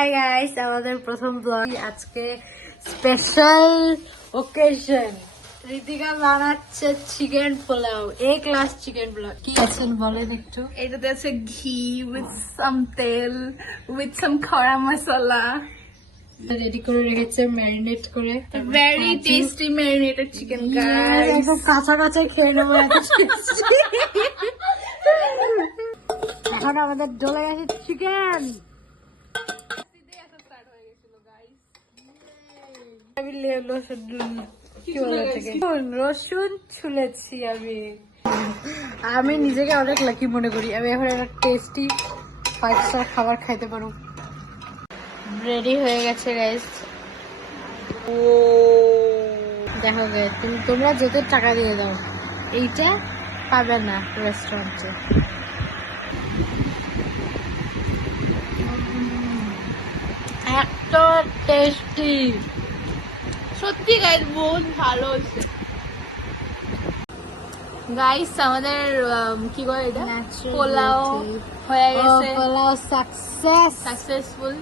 Hi guys, আমাদের প্রথম blog. আজকে স্পেশাল ওকেশন। ঋতিকা বানাচ্ছে chicken pulao, A class chicken pulao. কি আছেন বলেন একটু। এটাতে আছে ঘি উইথ সাম তেল উইথ সাম খড়া মশলা, রেডি করে রেখেছে ম্যারিনেট করে। Very tasty marinated chicken guys. একদম কাঁচা কাঁচা খেয়ে নেবো, এত tasty। এখন আমাদের ডলে গেছে চিকেন। রসুন ছুলেছি আমি নিজেকে অনেক লাকি মনে করি। আমি এখন একটা টেস্টি 5 স্টার খাবার খাইতে পারো। রেডি হয়ে গেছে গাইস। দেখো গাইস, তোমরা যেতে টাকা দিয়ে দাও, এইটা পাবে না রেস্টুরেন্টে। এত টেস্টি, সত্যি গাইস বহুত ভালো হয়েছে। গাইস আমাদের কি করে এটা পোলাও হয়ে গেছে, পোলাও সাকসেস। সাকসেসফুল।